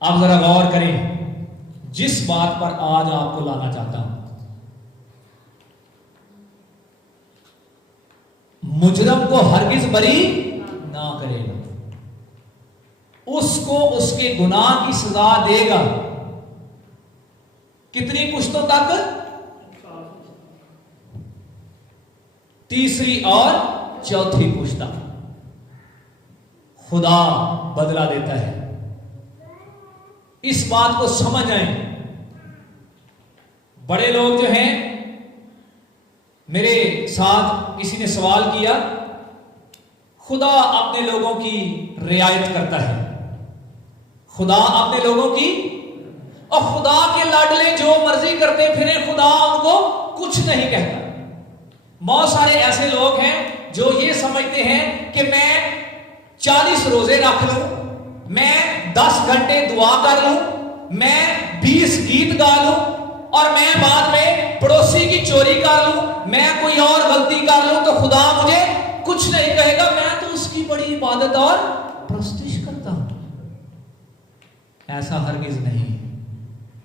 آپ ذرا غور کریں جس بات پر آج آپ کو لانا چاہتا ہوں. مجرم کو ہرگز بری نہ کرے گا، اس کو اس کے گناہ کی سزا دے گا. کتنی پشتوں تک؟ تیسری اور چوتھی پشتہ. خدا بدلہ دیتا ہے. اس بات کو سمجھ آئیں. بڑے لوگ جو ہیں، میرے ساتھ کسی نے سوال کیا، خدا اپنے لوگوں کی رعایت کرتا ہے، خدا اپنے لوگوں کی، اور خدا کے لاڈلے جو مرضی کرتے پھرے، خدا ان کو کچھ نہیں کہتا. بہت سارے ایسے لوگ ہیں جو یہ سمجھتے ہیں کہ میں 40 روزے رکھ لوں، میں 10 گھنٹے دعا کر لوں، میں 20 گیت گا لوں، اور میں بعد میں پڑوسی کی چوری کر لوں، میں کوئی اور غلطی کر لوں تو خدا مجھے کچھ نہیں کہے گا، میں تو اس کی بڑی عبادت اور پرستش کرتا ہوں. ایسا ہرگز نہیں.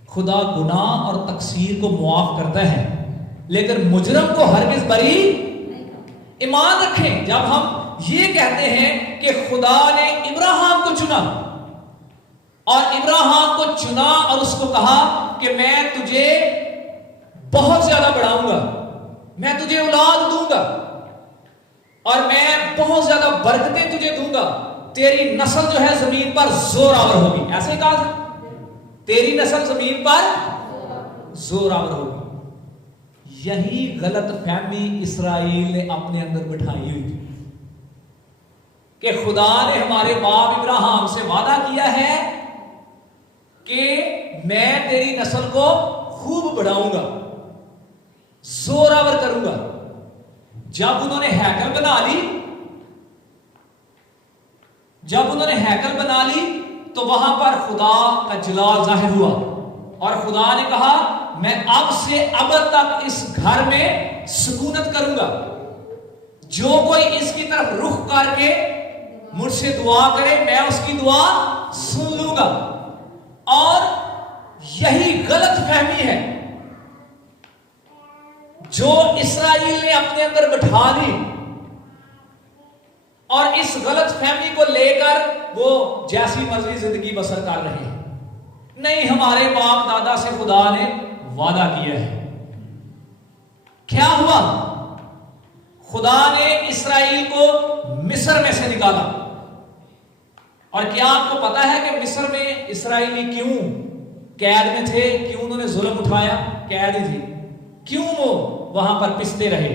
خدا گناہ اور تقصیر کو معاف کرتا ہے، لیکن مجرم کو ہرگز بری. ایمان رکھیں، جب ہم یہ کہتے ہیں کہ خدا نے ابراہیم کو چنا، اور ابراہیم کو چنا اور اس کو کہا کہ میں تجھے بہت زیادہ بڑھاؤں گا، میں تجھے اولاد دوں گا، اور میں بہت زیادہ برکتیں تجھے دوں گا، تیری نسل جو ہے زمین پر زور آور ہوگی. ایسے ہی کہا تھا، تیری نسل زمین پر زور آور ہوگی. یہی غلط فہمی اسرائیل نے اپنے اندر بٹھائی ہوئی تھی کہ خدا نے ہمارے باپ ابراہیم سے وعدہ کیا ہے کہ میں تیری نسل کو خوب بڑھاؤں گا، زور آور کروں گا. جب انہوں نے ہیکل بنا لی تو وہاں پر خدا کا جلال ظاہر ہوا، اور خدا نے کہا میں اب سے ابد تک اس گھر میں سکونت کروں گا، جو کوئی اس کی طرف رخ کر کے مجھ سے دعا کرے میں اس کی دعا سن لوں گا. اور یہی غلط فہمی ہے جو اسرائیل نے اپنے اندر بٹھا دی، اور اس غلط فہمی کو لے کر وہ جیسی مرضی زندگی بسر کر رہے ہیں. نہیں، ہمارے باپ دادا سے خدا نے وعدہ کیا ہے. کیا ہوا؟ خدا نے اسرائیل کو مصر میں سے نکالا. اور کیا آپ کو پتا ہے کہ مصر میں اسرائیلی کیوں قید میں تھے؟ کیوں انہوں نے ظلم اٹھایا؟ قید ہی تھی. کیوں وہ وہاں پر پستے رہے؟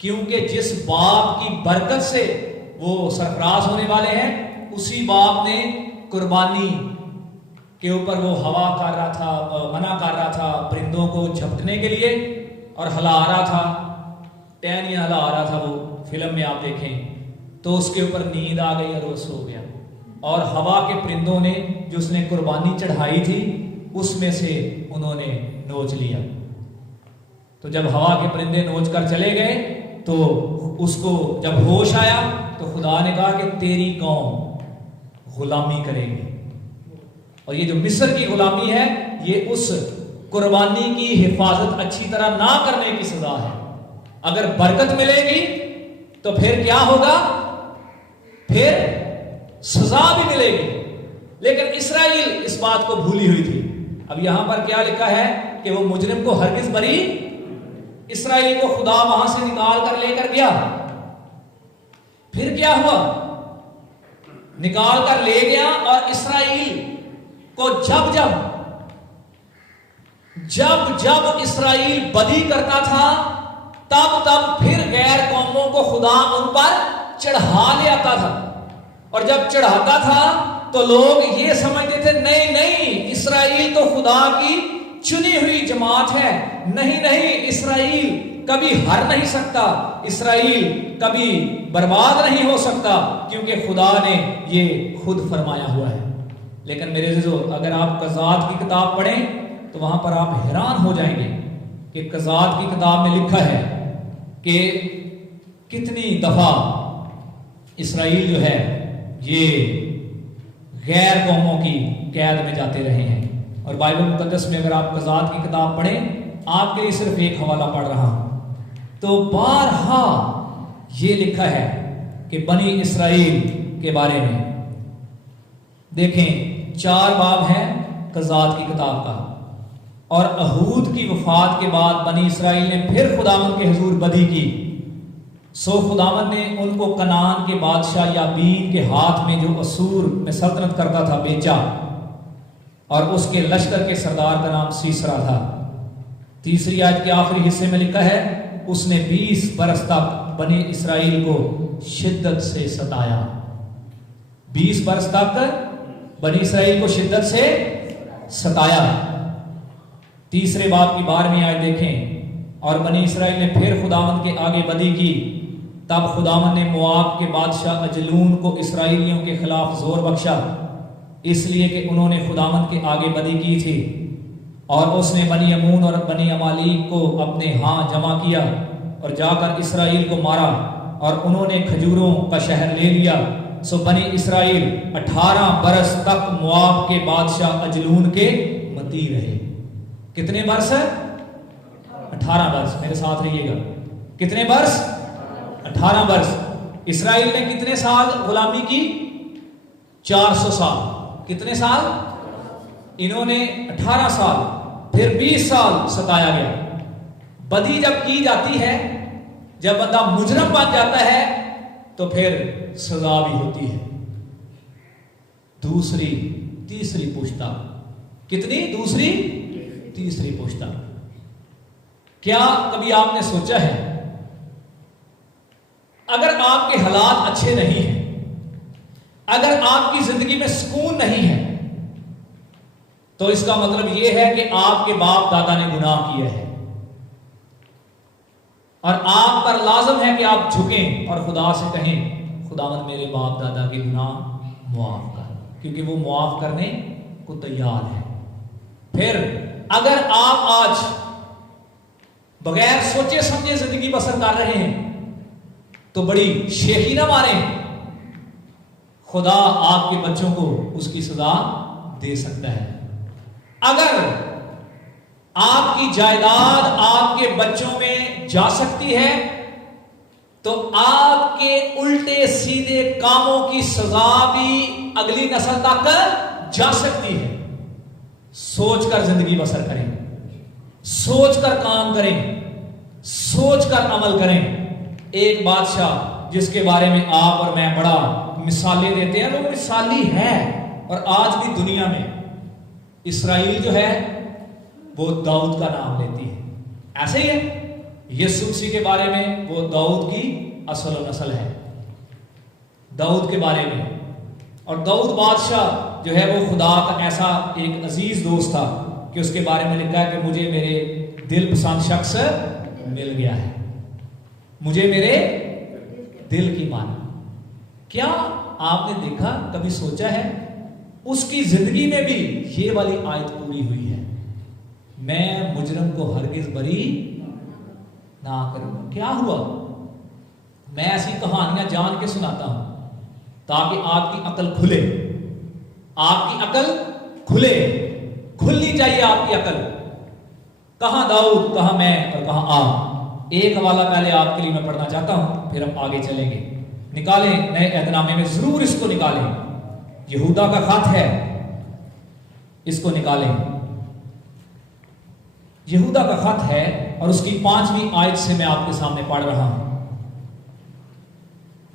کیونکہ جس باپ کی برکت سے وہ سرفراز ہونے والے ہیں، اسی باپ نے قربانی کے اوپر وہ ہوا کر رہا تھا، منع کر رہا تھا پرندوں کو جھپٹنے کے لیے، اور ہلا رہا تھا، ٹہنیاں ہلا رہا تھا. وہ فلم میں آپ دیکھیں تو اس کے اوپر نیند آ گئی اور وہ سو گیا، اور ہوا کے پرندوں نے جو اس نے قربانی چڑھائی تھی اس میں سے انہوں نے نوچ لیا. تو جب ہوا کے پرندے نوچ کر چلے گئے تو اس کو جب ہوش آیا تو خدا نے کہا کہ تیری قوم غلامی کرے گی. اور یہ جو مصر کی غلامی ہے یہ اس قربانی کی حفاظت اچھی طرح نہ کرنے کی سزا ہے. اگر برکت ملے گی تو پھر کیا ہوگا؟ پھر سزا بھی ملے گی. لیکن اسرائیل اس بات کو بھولی ہوئی تھی. اب یہاں پر کیا لکھا ہے کہ وہ مجرم کو ہرگز بری. اسرائیل کو خدا وہاں سے نکال کر لے کر گیا. پھر کیا ہوا؟ نکال کر لے گیا، اور اسرائیل کو جب اسرائیل بدی کرتا تھا تب پھر غیر قوموں کو خدا ان پر چڑھا لے آتا تھا. اور جب چڑھاتا تھا تو لوگ یہ سمجھتے تھے نہیں اسرائیل تو خدا کی چنی ہوئی جماعت ہے، نہیں اسرائیل کبھی ہر نہیں سکتا، اسرائیل کبھی برباد نہیں ہو سکتا، کیونکہ خدا نے یہ خود فرمایا ہوا ہے. لیکن میرے عزیزو، اگر آپ قضات کی کتاب پڑھیں تو وہاں پر آپ حیران ہو جائیں گے کہ قضات کی کتاب میں لکھا ہے کہ کتنی دفعہ اسرائیل جو ہے یہ غیر قوموں کی قید میں جاتے رہے ہیں. اور بائبل مقدس میں اگر آپ قضات کی کتاب پڑھیں، آپ کے لیے صرف ایک حوالہ پڑھ رہا ہوں، تو بارہا یہ لکھا ہے کہ بنی اسرائیل کے بارے میں. دیکھیں 4 باب ہیں قضات کی کتاب کا، اور اہود کی وفات کے بعد بنی اسرائیل نے پھر خداوند کے حضور بدی کی. سو خداوند نے ان کو کنعان کے بادشاہ یابین کے ہاتھ میں، جو اسور میں سلطنت کرتا تھا، بیچا، اور اس کے لشکر کے سردار کا نام سیسرا تھا. 3 آیت کے آخری حصے میں لکھا ہے اس نے 20 برس تک بنی اسرائیل کو شدت سے ستایا. 20 برس تک بنی اسرائیل کو شدت سے ستایا. 3 باب کی 12ویں آیت دیکھیں، اور بنی اسرائیل نے پھر خداوند کے آگے بدی کی. تب خداوند نے مواب کے بادشاہ اجلون کو اسرائیلیوں کے خلاف زور بخشا، اس لیے کہ انہوں نے خداوند کے آگے بدی کی تھی. اور اس نے بنی امون اور بنی امالیک کو اپنے ہاں جمع کیا اور جا کر اسرائیل کو مارا، اور انہوں نے کھجوروں کا شہر لے لیا. سو بنی اسرائیل 18 برس تک مواب کے بادشاہ اجلون کے متی رہے. کتنے برس ہے؟ 18 برس. میرے ساتھ رہیے گا. کتنے برس؟ 18 برس. اسرائیل نے کتنے سال غلامی کی؟ 400 سال. کتنے سال؟ انہوں نے 18 سال. پھر 20 سال ستایا گیا. بدی جب کی جاتی ہے، جب بندہ مجرم بن جاتا ہے، تو پھر سزا بھی ہوتی ہے. تیسری پوچھتا. کتنی؟ تیسری پوچھتا. کیا کبھی آپ نے سوچا ہے اگر آپ کے حالات اچھے نہیں ہیں، اگر آپ کی زندگی میں سکون نہیں ہے، تو اس کا مطلب یہ ہے کہ آپ کے باپ دادا نے گناہ کیا ہے، اور آپ پر لازم ہے کہ آپ جھکیں اور خدا سے کہیں خداوند میرے باپ دادا کے گناہ معاف کر، کیونکہ وہ معاف کرنے کو تیار ہے. پھر اگر آپ آج بغیر سوچے سمجھے زندگی بسر کر رہے ہیں تو بڑی شیخی نہ ماریں. خدا آپ کے بچوں کو اس کی سزا دے سکتا ہے. اگر آپ کی جائیداد آپ کے بچوں میں جا سکتی ہے تو آپ کے الٹے سیدھے کاموں کی سزا بھی اگلی نسل تک جا سکتی ہے. سوچ کر زندگی بسر کریں، سوچ کر کام کریں، سوچ کر عمل کریں. ایک بادشاہ جس کے بارے میں آپ اور میں بڑا مثالیں دیتے ہیں، وہ مثالی ہے، اور آج بھی دنیا میں اسرائیل جو ہے وہ داؤد کا نام لیتی ہے. ایسے ہی ہے یسوع مسیح کے بارے میں، وہ داؤد کی اصل و نسل ہے، داؤد کے بارے میں. اور داؤد بادشاہ جو ہے وہ خدا کا ایسا ایک عزیز دوست تھا کہ اس کے بارے میں لکھا ہے کہ مجھے میرے دل پسند شخص مل گیا ہے، مجھے میرے دل کی مان. کیا آپ نے دیکھا، کبھی سوچا ہے اس کی زندگی میں بھی یہ والی آیت پوری ہوئی ہے، میں مجرم کو ہرگز بری نہ کروں. کیا ہوا؟ میں ایسی کہانیاں جان کے سناتا ہوں تاکہ آپ کی عقل کھلے. آپ کی عقل کھلنی چاہیے. آپ کی عقل کہاں داؤد، کہاں میں، اور کہاں آپ. ایک حوالہ پہلے آپ کے لیے میں پڑھنا چاہتا ہوں، پھر ہم آگے چلیں گے. نکالیں نئے عہد نامے میں، ضرور اس کو نکالیں. یہودا کا خط ہے، اس کو نکالیں. یہودا کا خط ہے اور اس کی 5ویں آیت سے میں آپ کے سامنے پڑھ رہا ہوں.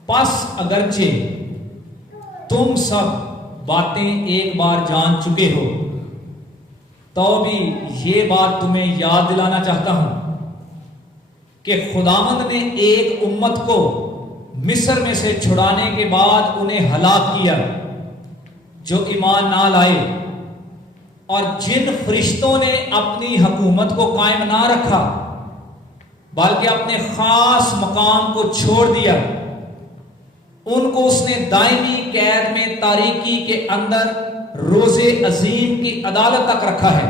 پس اگرچہ تم سب باتیں ایک بار جان چکے ہو، تو بھی یہ بات تمہیں یاد دلانا چاہتا ہوں کہ خداوند نے ایک امت کو مصر میں سے چھڑانے کے بعد انہیں ہلاک کیا جو ایمان نہ لائے، اور جن فرشتوں نے اپنی حکومت کو قائم نہ رکھا بلکہ اپنے خاص مقام کو چھوڑ دیا، ان کو اس نے دائمی قید میں تاریکی کے اندر روز عظیم کی عدالت تک رکھا ہے.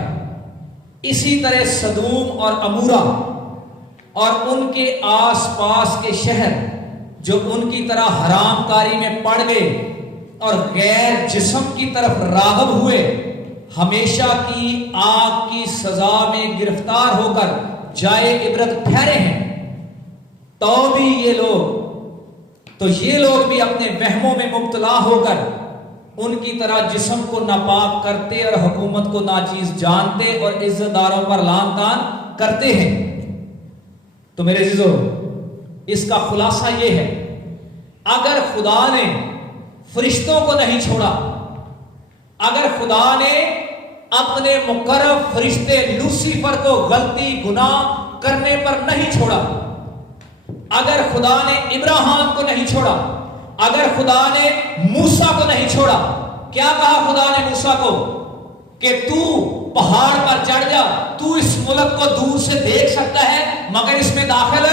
اسی طرح سدوم اور عمورہ اور ان کے آس پاس کے شہر جو ان کی طرح حرام کاری میں پڑ گئے اور غیر جسم کی طرف راغب ہوئے ہمیشہ کی آگ کی سزا میں گرفتار ہو کر جائے عبرت ٹھہرے ہیں، تو بھی یہ لوگ بھی اپنے وہموں میں مبتلا ہو کر ان کی طرح جسم کو ناپاک کرتے اور حکومت کو ناچیز جانتے اور عزت داروں پر لعن طعن کرتے ہیں۔ تو میرے عزیزو، اس کا خلاصہ یہ ہے، اگر خدا نے فرشتوں کو نہیں چھوڑا، اگر خدا نے اپنے مقرب فرشتے لوسیفر کو غلطی گناہ کرنے پر نہیں چھوڑا، اگر خدا نے ابراہیم کو نہیں چھوڑا، اگر خدا نے موسیٰ کو نہیں چھوڑا، کیا کہا خدا نے موسیٰ کو کہ تو پہاڑ پر چڑھ جا، تو اس ملک کو دور سے دیکھ سکتا ہے مگر اس میں داخل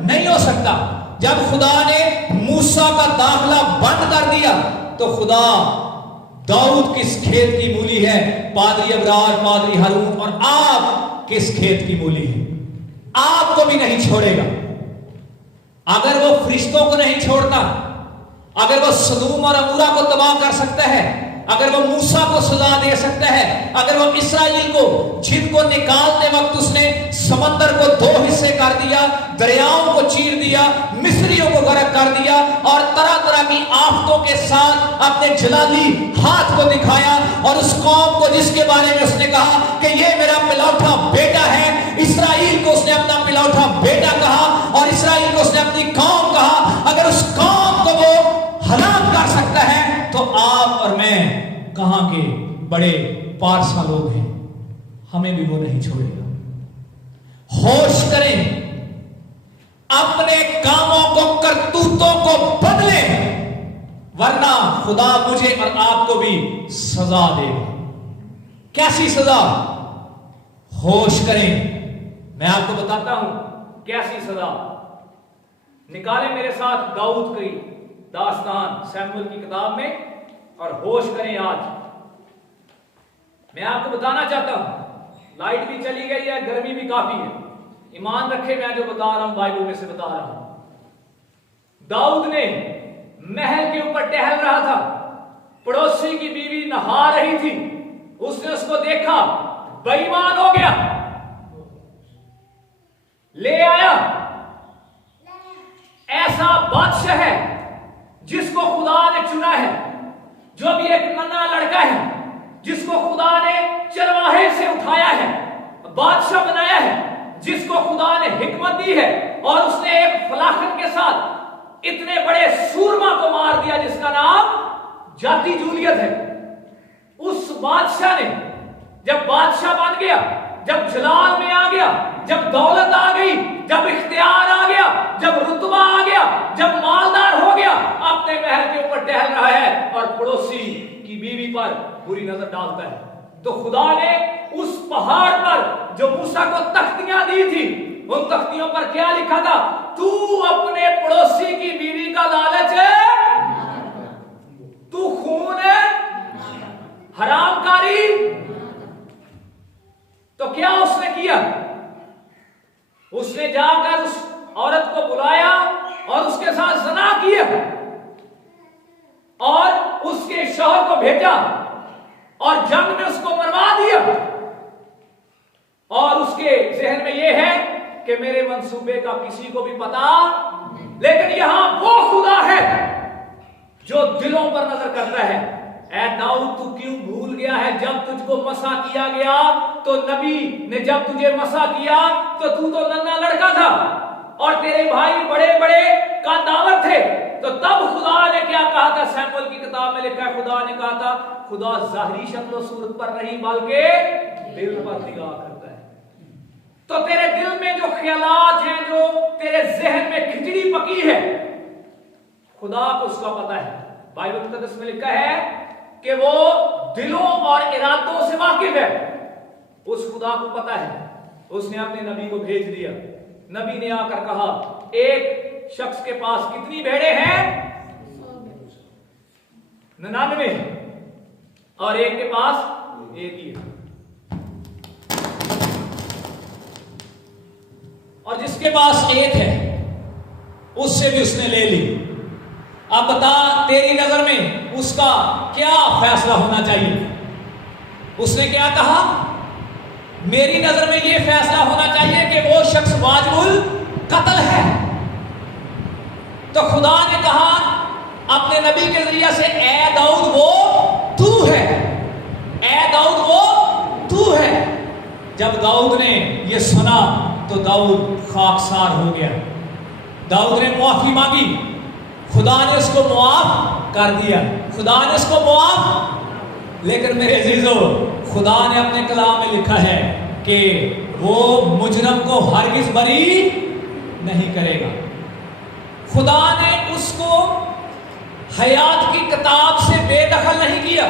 نہیں ہو سکتا۔ جب خدا نے موسیٰ کا داخلہ بند کر دیا تو خدا داؤد کس کھیت کی مولی ہے، پادری ابرار، پادری ہارون، اور آپ کس کھیت کی مولی ہے، آپ کو بھی نہیں چھوڑے گا۔ اگر وہ فرشتوں کو نہیں چھوڑتا، اگر وہ سدوم اور عمورہ کو تباہ کر سکتا ہے، اگر وہ موسیٰ کو سزا دے سکتا ہے، اگر وہ اسرائیل کو جن کو نکالتے وقت اس نے سمندر کو 2 حصے کر دیا، دریاؤں کو چیر دیا، مصریوں کو غرق کر دیا، اور طرح طرح کی آفتوں کے ساتھ اپنے جلالی ہاتھ کو دکھایا، اور اس قوم کو جس کے بارے میں اس نے کہا کہ یہ میرا پلوٹا بیٹا ہے، اسرائیل کو اس نے اپنا پلوٹا بیٹا کہا، اور اسرائیل کو اس نے اپنی قوم کہا، اگر اس قوم کو وہ ہلاک کر سکتا ہے تو آپ اور میں کہاں کے بڑے پارسا لوگ ہیں، ہمیں بھی وہ نہیں چھوڑے گا۔ ہوش کریں، اپنے کاموں کو، کرتوتوں کو بدلیں، ورنہ خدا مجھے اور آپ کو بھی سزا دے گا۔ کیسی سزا؟ ہوش کریں، میں آپ کو بتاتا ہوں کیسی سزا۔ نکالیں میرے ساتھ داؤد کی داستان سیموئیل کی کتاب میں، اور ہوش کریں۔ آج میں آپ کو بتانا چاہتا ہوں، لائٹ بھی چلی گئی ہے، گرمی بھی کافی ہے، ایمان رکھے میں جو بتا رہا ہوں بائبل میں سے بتا رہا ہوں۔ داؤد نے محل کے اوپر ٹہل رہا تھا، پڑوسی کی بیوی نہا رہی تھی، اس نے اس کو دیکھا، بے ایمان ہو گیا، لے آیا۔ ایسا بادشاہ ہے جس کو خدا نے چنا ہے، جو بھی ایک ننھا لڑکا ہے جس کو خدا نے چرواہے سے اٹھایا ہے، بادشاہ بنایا ہے، جس کو خدا نے حکمت دی ہے، اور اس نے ایک فلاخن کے ساتھ اتنے بڑے سورما کو مار دیا جس کا نام جاتی جولیت ہے۔ اس بادشاہ نے جب بادشاہ بن گیا، جب جلال میں آ گیا، جب دولت آ گئی، جب اختیار آ گیا، جب رتبہ آ گیا، جب مالدار ہو گیا، اپنے محل کے اوپر ٹہل رہا ہے اور پڑوسی کی بیوی پر بری نظر ڈالتا ہے۔ تو خدا نے اس پہاڑ پر جو موسیٰ کو تختیاں دی تھی، ان تختیوں پر کیا لکھا تھا؟ تو اپنے پڑوسی کی بیوی کا لالچ ہے، تو خون ہے، حرام کاری۔ تو کیا اس نے کیا؟ اس نے جا کر اس عورت کو بلایا اور اس کے ساتھ زنا کیا، اور اس کے شوہر کو بھیجا اور جنگ میں اس کو مروا دیا، اور اس کے ذہن میں یہ ہے کہ میرے منصوبے کا کسی کو بھی پتا۔ لیکن یہاں وہ خدا ہے جو دلوں پر نظر کرتا ہے۔ اے داؤد، تو کیوں بھول گیا ہے جب تجھ کو مسح کیا گیا تو نبی نے جب تجھے مسح کیا تو ننھا لڑکا تھا اور تیرے بھائی بڑے بڑے کانداور تھے، تو تب خدا نے کیا کہا تھا؟ سیموئیل کی کتاب میں لکھا ہے، خدا نے کہا تھا خدا ظاہری شکل و صورت پر نہیں بلکہ دل پر نگاہ کرتا ہے۔ تو تیرے دل میں جو خیالات ہیں، جو تیرے ذہن میں کھچڑی پکی ہے، خدا کو اس کا پتہ ہے۔ بائبل مقدس میں لکھا ہے کہ وہ دلوں اور ارادوں سے واقف ہے، اس خدا کو پتہ ہے۔ اس نے اپنے نبی کو بھیج دیا، نبی نے آ کر کہا ایک شخص کے پاس کتنی بھیڑیں ہیں؟ 99، اور ایک کے پاس ایک ہی ہے، اور جس کے پاس ایک ہے اس سے بھی اس نے لے لی۔ اب بتا تیری نظر میں اس کا کیا فیصلہ ہونا چاہیے؟ اس نے کیا کہا؟ میری نظر میں یہ فیصلہ ہونا چاہیے کہ وہ شخص واجب القتل ہے۔ تو خدا نے کہا اپنے نبی کے ذریعے سے، اے داؤد وہ تو ہے، اے داؤد وہ تو ہے۔ جب داؤد نے یہ سنا تو داؤد خاکسار ہو گیا۔ داؤد نے معافی مانگی، خدا نے اس کو معاف کر دیا، خدا نے اس کو معاف۔ لیکن میرے عزیزو، خدا نے اپنے کلام میں لکھا ہے کہ وہ مجرم کو ہرگز بری نہیں کرے گا۔ خدا نے اس کو حیات کی کتاب سے بے دخل نہیں کیا،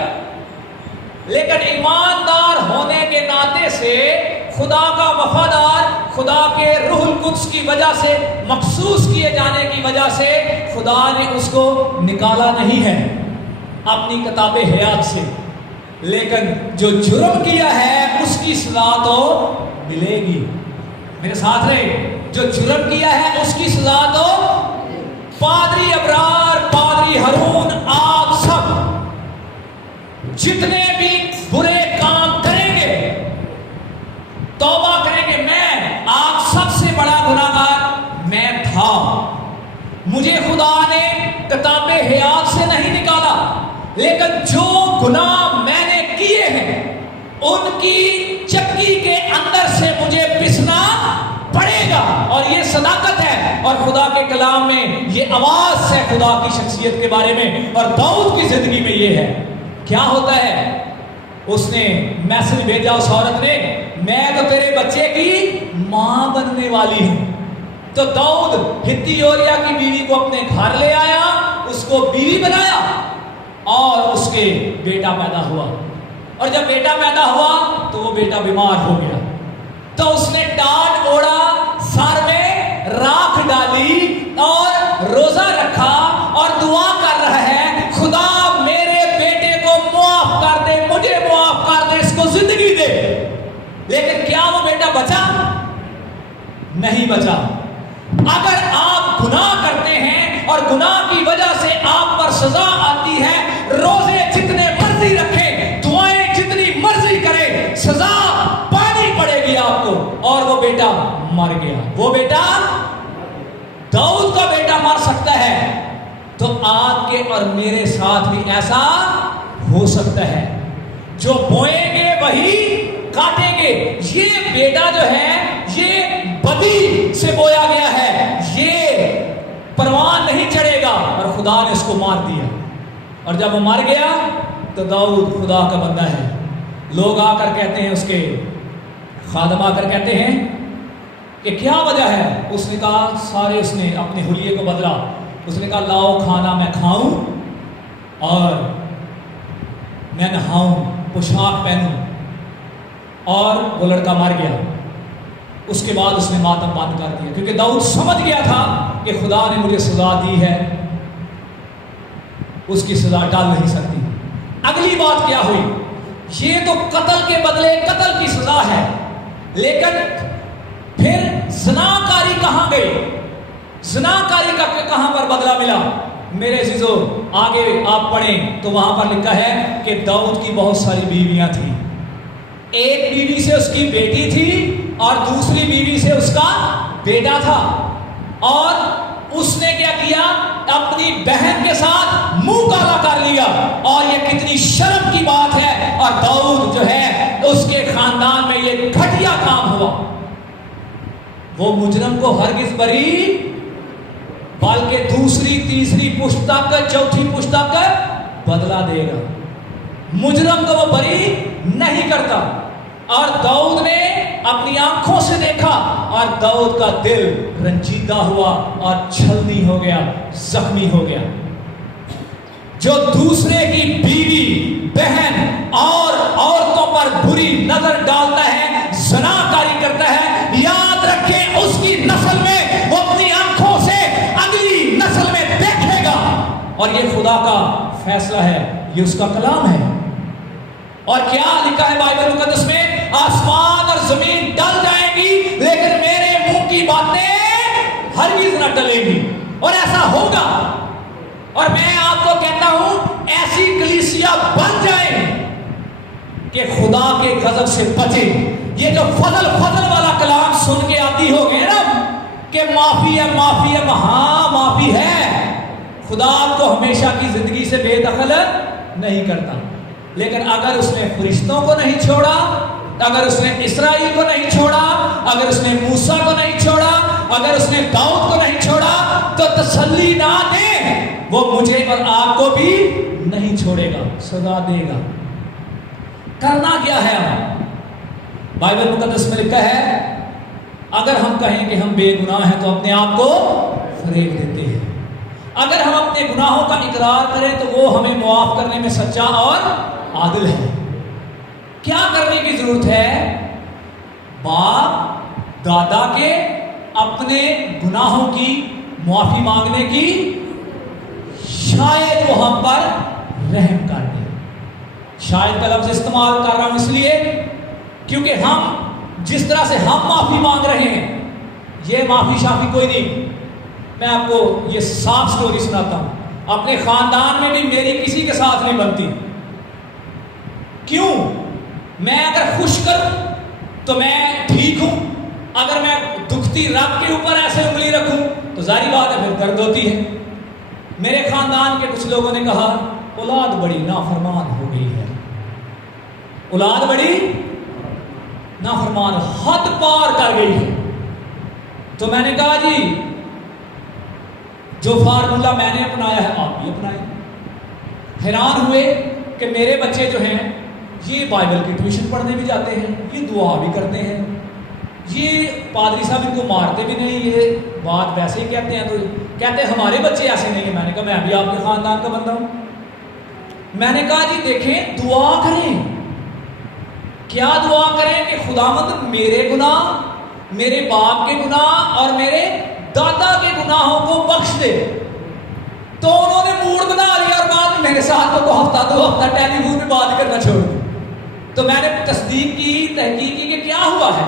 لیکن ایماندار ہونے کے ناطے سے، خدا کا وفادار، خدا کے روح القدس کی وجہ سے، مخصوص کیے جانے کی وجہ سے خدا نے اس کو نکالا نہیں ہے اپنی کتاب حیات سے۔ لیکن جو جرم کیا ہے اس کی سزا تو ملے گی۔ میرے ساتھ رہے، جو جرم کیا ہے اس کی سزا تو، پادری ابرار، پادری ہارون، آپ سب جتنے بھی برے کام کریں گے، توبہ کریں گے، میں آپ سب سے بڑا گناہگار میں تھا، مجھے خدا نے کتاب حیات سے نہیں نکالا، لیکن جو گناہ میں نے کیے ہیں ان کی چکی کے اندر سے مجھے پسنا پڑے گا، اور یہ صداقت ہے۔ اور خدا کے کلام میں یہ آواز ہے خدا کی شخصیت کے بارے میں، اور داؤد کی زندگی میں یہ ہے۔ کیا ہوتا ہے؟ اس نے میسج بھیجا اس عورت نے، میں تو تیرے بچے کی ماں بننے والی ہوں۔ تو داؤد ہتی اوریا کی بیوی کو اپنے گھر لے آیا، اس کو بیوی بنایا، اور اس کے بیٹا پیدا ہوا۔ اور جب بیٹا پیدا ہوا تو وہ بیٹا بیمار ہو گیا، تو اس نے ٹاٹ اوڑا، سر میں راکھ ڈالی اور روزہ رکھا اور دعا کر رہا ہے، خدا میرے بیٹے کو معاف کر دے، مجھے معاف کر دے، اس کو زندگی دے۔ لیکن کیا وہ بیٹا بچا؟ نہیں بچا۔ اگر آپ گناہ کرتے ہیں اور گناہ کی وجہ سے آپ پر سزا آتی ہے، روزے جتنے مرضی رکھیں، دعائیں جتنی مرضی کریں، سزا پانی پڑے گی آپ کو، اور وہ بیٹا مر گیا۔ وہ بیٹا داؤد کا بیٹا مر سکتا ہے، تو آپ کے اور میرے ساتھ بھی ایسا ہو سکتا ہے۔ جو بوئیں گے وہی کاٹیں گے۔ یہ بیٹا جو ہے یہ بدی سے بویا گیا ہے، یہ پروان نہیں چڑھے گا، اور خدا نے اس کو مار دیا۔ اور جب وہ مر گیا تو داؤد خدا کا بندہ ہے۔ لوگ آ کر کہتے ہیں، اس کے خادم آ کر کہتے ہیں کہ کیا وجہ ہے؟ اس نے کہا سارے، اس نے اپنے حلیے کو بدلا، اس نے کہا لاؤ کھانا میں کھاؤں اور میں نہاؤں، پوشاک پہنوں، اور وہ لڑکا مر گیا۔ اس کے بعد اس نے ماتم بند کر دیا، کیونکہ داؤد سمجھ گیا تھا کہ خدا نے مجھے سزا دی ہے، اس کی سزا ٹال نہیں سکتی۔ اگلی بات کیا ہوئی؟ یہ تو قتل کے بدلے قتل کی سزا ہے، لیکن پھر زناکاری کہاں گئی؟ زناکاری کا کہاں پر بدلہ ملا؟ میرے عزیزو، آگے آپ پڑھیں تو وہاں پر لکھا ہے کہ داؤد کی بہت ساری بیویاں تھیں۔ ایک بیوی سے اس کی بیٹی تھی اور دوسری بیوی سے اس کا بیٹا تھا، اور اس نے کیا کیا؟ اپنی بہن کے ساتھ منہ کالا کر لیا، اور یہ کتنی شرم کی بات ہے۔ اور داؤد جو ہے اس کے خاندان میں یہ گھٹیا کام ہوا۔ وہ مجرم کو ہرگز بری، بلکہ دوسری تیسری پشت تک، چوتھی پشت تک بدلہ دے گا۔ مجرم کو وہ بری نہیں کرتا۔ اور داؤد نے اپنی آنکھوں سے دیکھا، اور داؤد کا دل رنجیدہ ہوا اور چھلنی ہو گیا، زخمی ہو گیا۔ جو دوسرے کی بیوی، بہن اور عورتوں پر بری نظر ڈالتا ہے، زناکاری کرتا ہے، یاد رکھیں اس کی نسل میں وہ اپنی آنکھوں سے اگلی نسل میں دیکھے گا، اور یہ خدا کا فیصلہ ہے، یہ اس کا کلام ہے۔ اور کیا لکھا ہے بائبل مقدس میں؟ آسمان اور زمین ڈل جائیں گی لیکن میرے منہ کی باتیں ہرگز نہ ٹلیں گی۔ اور ایسا ہوگا، اور میں آپ کو کہتا ہوں ایسی کلیسیا بن جائے کہ خدا کے غضب سے بچے. یہ جو فضل والا کلام سن کے آتی ہو گئے نا کہ معافی ہے معافی ہے، ہاں معافی ہے. خدا آپ کو ہمیشہ کی زندگی سے بے دخل نہیں کرتا، لیکن اگر اس نے فرشتوں کو نہیں چھوڑا، اگر اس نے اسرائیل کو نہیں چھوڑا، اگر اس نے موسیٰ کو نہیں چھوڑا، اگر اس نے داؤد کو نہیں چھوڑا، تو تسلی نہ دے، وہ مجھے اور آپ کو بھی نہیں چھوڑے گا، سزا دے گا. کرنا کیا ہے ہم؟ بائبل مقدس میں لکھا ہے اگر ہم کہیں کہ ہم بے گناہ ہیں تو اپنے آپ کو فریب دیتے ہیں. اگر ہم اپنے گناہوں کا اقرار کریں تو وہ ہمیں معاف کرنے میں سچا اور عادل ہے. کیا کرنے کی ضرورت ہے؟ باپ دادا کے اپنے گناہوں کی معافی مانگنے کی، شاید وہ ہم پر رحم کر دے. شاید کا لفظ استعمال کر رہا ہوں اس لیے کیونکہ ہم جس طرح سے ہم معافی مانگ رہے ہیں یہ معافی شافی کوئی نہیں. میں آپ کو یہ صاف سٹوری سناتا ہوں. اپنے خاندان میں بھی میری کسی کے ساتھ نہیں بنتی. کیوں؟ میں اگر خوش کروں تو میں ٹھیک ہوں، اگر میں دکھتی رب کے اوپر ایسے انگلی رکھوں تو ظاہری بات ہے پھر درد ہوتی ہے. میرے خاندان کے کچھ لوگوں نے کہا اولاد بڑی نافرمان ہو گئی ہے، اولاد بڑی نافرمان حد پار کر گئی ہے. تو میں نے کہا جی جو فارمولہ میں نے اپنایا ہے آپ بھی اپنائیں. حیران ہوئے کہ میرے بچے جو ہیں یہ بائبل کی ٹیوشن پڑھنے بھی جاتے ہیں، یہ دعا بھی کرتے ہیں، یہ پادری صاحب ان کو مارتے بھی نہیں، یہ بات ویسے ہی کہتے ہیں. تو کہتے ہیں ہمارے بچے ایسے نہیں ہیں. میں نے کہا میں بھی آپ کے خاندان کا بندہ ہوں. میں نے کہا جی دیکھیں دعا کریں. کیا دعا کریں کہ خداوند میرے گناہ، میرے باپ کے گناہ اور میرے دادا کے گناہوں کو بخش دے. تو انہوں نے موڈ بنا لیا اور بعد میرے ساتھ تو ہفتہ دو ہفتہ ٹیلی فون پہ بات کرنا چھوڑ دی. تو میں نے تصدیق کی، تحقیق کی کہ کیا ہوا ہے.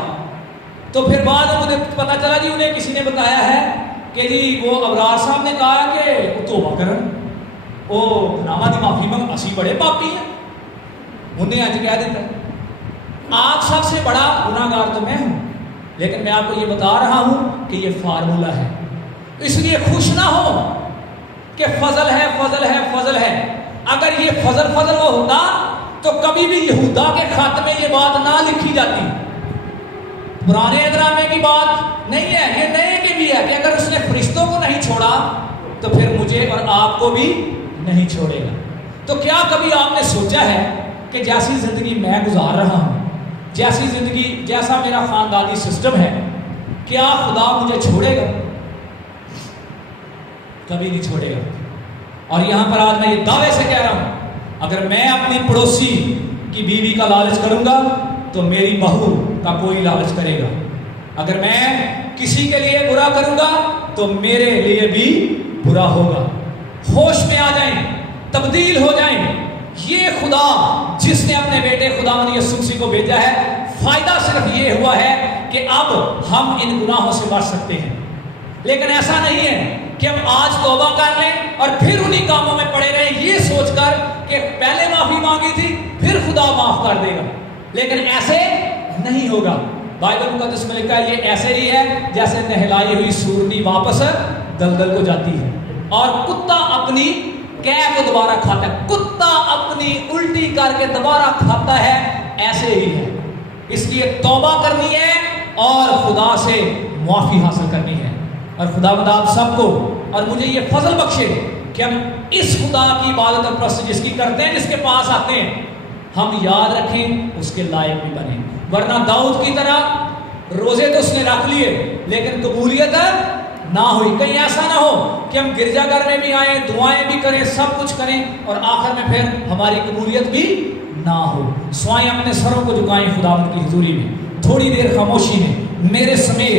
تو پھر بعد مجھے پتا چلا جی انہیں کسی نے بتایا ہے کہ جی وہ ابرار صاحب نے کہا کہ توبہ کرن، وہ گناہاں دی معافی منگ، اسی بڑے پاپی ہیں. انہیں آج کہہ دیتا ہے آپ سب سے بڑا گناہگار تو میں ہوں، لیکن میں آپ کو یہ بتا رہا ہوں کہ یہ فارمولہ ہے. اس لیے خوش نہ ہو کہ فضل ہے فضل ہے فضل ہے. اگر یہ فضل وہ ہوتا تو کبھی بھی یہودا کے خط میں یہ بات نہ لکھی جاتی. پرانے ادرامے کی بات نہیں ہے، یہ نئے کی بھی ہے کہ اگر اس نے فرشتوں کو نہیں چھوڑا تو پھر مجھے اور آپ کو بھی نہیں چھوڑے گا. تو کیا کبھی آپ نے سوچا ہے کہ جیسی زندگی میں گزار رہا ہوں، جیسی زندگی، جیسا میرا خاندانی سسٹم ہے، کیا خدا مجھے چھوڑے گا؟ کبھی نہیں چھوڑے گا. اور یہاں پر آج میں یہ دعوے سے کہہ رہا ہوں اگر میں اپنی پڑوسی کی بیوی کا لالچ کروں گا تو میری بہو کا کوئی لالچ کرے گا. اگر میں کسی کے لیے برا کروں گا تو میرے لیے بھی برا ہوگا. ہوش میں آ جائیں، تبدیل ہو جائیں. یہ خدا جس نے اپنے بیٹے خداوند یسوع مسیح کو بھیجا ہے، فائدہ صرف یہ ہوا ہے کہ اب ہم ان گناہوں سے بچ سکتے ہیں. لیکن ایسا نہیں ہے کہ ہم آج توبہ کر لیں اور پھر انہی کاموں میں پڑے رہیں یہ سوچ کر کہ پہلے معافی مانگی تھی پھر خدا معاف کر دے گا. لیکن ایسے نہیں ہوگا. بائبل مقدس میں لکھا ہے یہ ایسے ہی ہے جیسے نہلائی ہوئی سورنی واپس دلدل کو جاتی ہے اور کتا اپنی کیے کو دوبارہ کھاتا ہے. کتا اپنی الٹی کر کے دوبارہ کھاتا ہے، ایسے ہی ہے. اس لیے توبہ کرنی ہے اور خدا سے معافی حاصل کرنی ہے. اور خداوند آپ سب کو اور مجھے یہ فضل بخشے کہ ہم اس خدا کی عبادت اور پرست جس کی کرتے ہیں، جس کے پاس آتے ہیں، ہم یاد رکھیں، اس کے لائق بھی بنیں. ورنہ داؤد کی طرح روزے تو اس نے رکھ لیے لیکن قبولیت نہ ہوئی. کہیں ایسا نہ ہو کہ ہم گرجا گھر میں بھی آئیں، دعائیں بھی کریں، سب کچھ کریں اور آخر میں پھر ہماری قبولیت بھی نہ ہو. سوائیں اپنے سروں کو جھکائیں خداوند کی حضوری میں، تھوڑی دیر خاموشی میں میرے سمیت